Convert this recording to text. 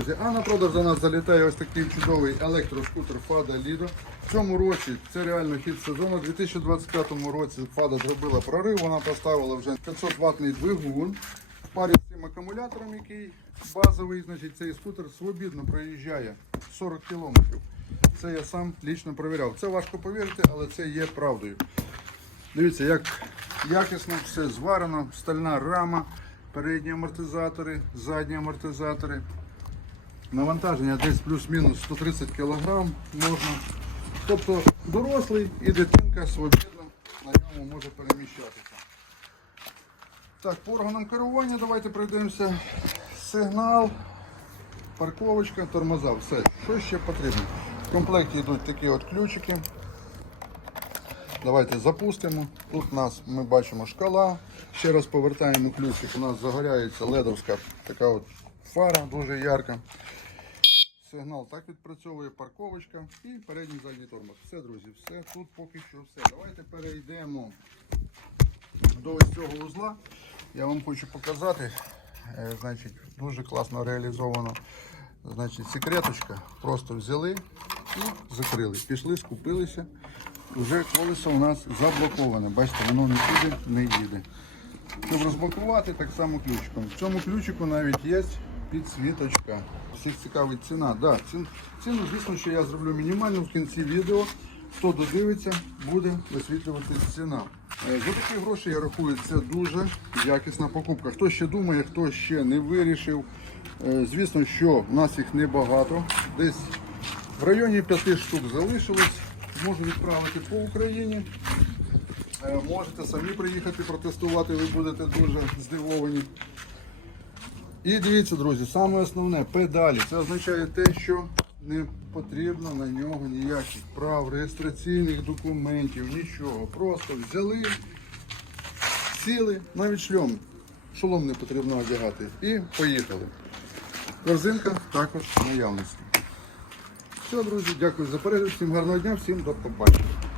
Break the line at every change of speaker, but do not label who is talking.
Друзі, А на продаж до нас залітає ось такий чудовий електроскутер Фада Lido. В цьому році це реально хід сезону. У 2025 році Фада зробила прорив, вона поставила вже 500 ватний двигун. В парі з цим акумулятором, який базовий, значить цей скутер свобідно проїжджає 40 кілометрів. Це я сам лічно перевіряв. Це важко повірити, але це є правдою. Дивіться, як якісно все зварено, стальна рама, передні амортизатори, задні амортизатори. Навантаження десь плюс-мінус 130 кг можна. Тобто дорослий і дитинка свобідно на ньому може переміщатися. Так, по органам керування давайте пройдемося. Сигнал, парковочка, тормоза. Все, що ще потрібно. В комплекті йдуть такі от ключики. Давайте запустимо. Тут у нас ми бачимо шкала. Ще раз повертаємо ключик. У нас загоряється ледовська така от фара, дуже ярка. Сигнал так відпрацьовує парковочка і передній задній тормоз. Все, друзі, все. Тут поки що все. Давайте перейдемо до ось цього узла. Я вам хочу показати. Е, Значить, дуже класно реалізовано. Значить, секреточка. Просто взяли і закрили. Пішли, скупилися. Уже колесо у нас заблоковане. Бачите, воно нікуди не їде. Щоб розблокувати, так само ключиком. В цьому ключику навіть є підсвіточка. Всіх цікавить ціна. Да, цін, ціну, звісно, що я зроблю мінімальну в кінці відео. Хто додивиться, буде висвітлюватися ціна. Е, За такі гроші я рахую, це дуже якісна покупка. Хто ще думає, хто ще не вирішив. Е, Звісно, що в нас їх небагато. Десь в районі 5 штук залишилось. Можу відправити по Україні. Е, Можете самі приїхати протестувати, ви будете дуже здивовані. І дивіться, друзі, саме основне педалі. Це означає те, що не потрібно на нього ніяких прав, реєстраційних документів, нічого. Просто взяли, сіли, навіть шльом. Шолом не потрібно одягати. І поїхали. Корзинка також наявності. Все, друзі, дякую за перегляд. Всім гарного дня, всім до побачення.